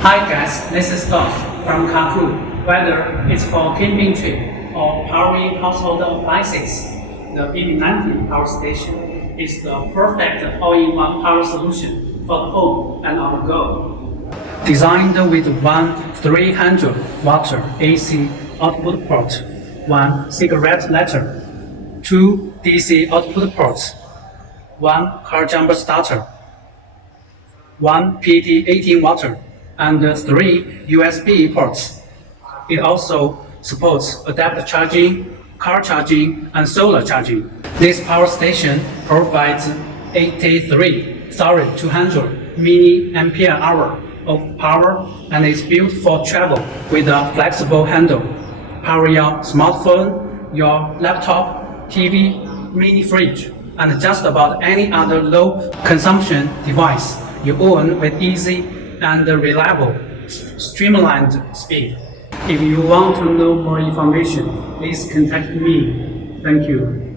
Hi guys, this is Doc from Carku. Whether it's for camping trip or powering household appliances, the BB90 power station is the perfect all-in-one power solution for the home and on the go. Designed with one 300-watt AC output port, one cigarette lighter, two DC output ports, one car jumper starter, one PD 18-watt, and three USB ports. It also supports adaptive charging, car charging, and solar charging. This power station provides 83,200 mAh of power and is built for travel with a flexible handle. Power your smartphone, your laptop, TV, mini fridge, and just about any other low consumption device you own with easy and reliable, streamlined speed. If you want to know more information, please contact me. Thank you.